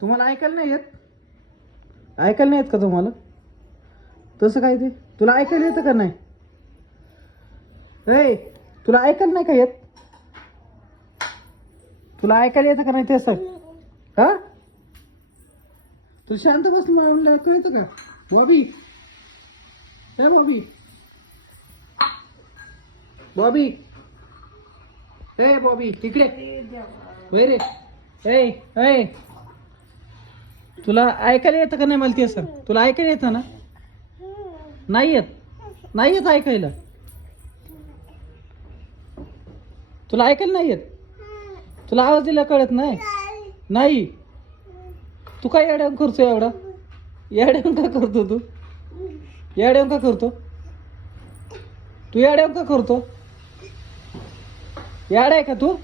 तुम्हाला ऐकायला नाही येत? ऐकायला नाही येत का तुम्हाला? तसं काय ते? तुला ऐकायला येतं का नाही? ए, तुला ऐकायला नाही का येत? तुला ऐकायला येतं का नाही ते सांग. हा, तू शांत बस म्हणलं कळतं का? बॉबी, ए बॉबी, बॉबी, ए बॉबी तिकडे वय रे. ए ए, तुला ऐकायला येतं का नाही मला ते सांग. तुला ऐकायला येतं ना? नाही येत? नाही येत ऐकायला? तुला ऐकायला नाही येत? तुला आवाज दिला कळत नाही? नाही. तू काय येड्याम करतो एवढा? येड्याम का करतो तू? येड्याम का करतो तू? येड्याम का करतो? येडा आहे का तू?